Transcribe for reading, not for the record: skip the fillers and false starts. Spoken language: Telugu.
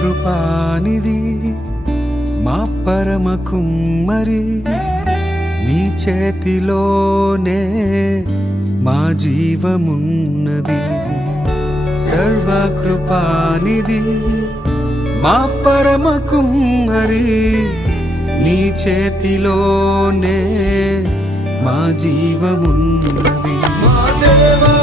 సర్వకృపానిధి మా పరమ కుమ్మరి, నీ చేతిలోనే మా జీవమున్నది. సర్వకృపానిధి మా పరమ కుమ్మరి, నీ చేతిలోనే మా జీవమున్నది. మా దేవా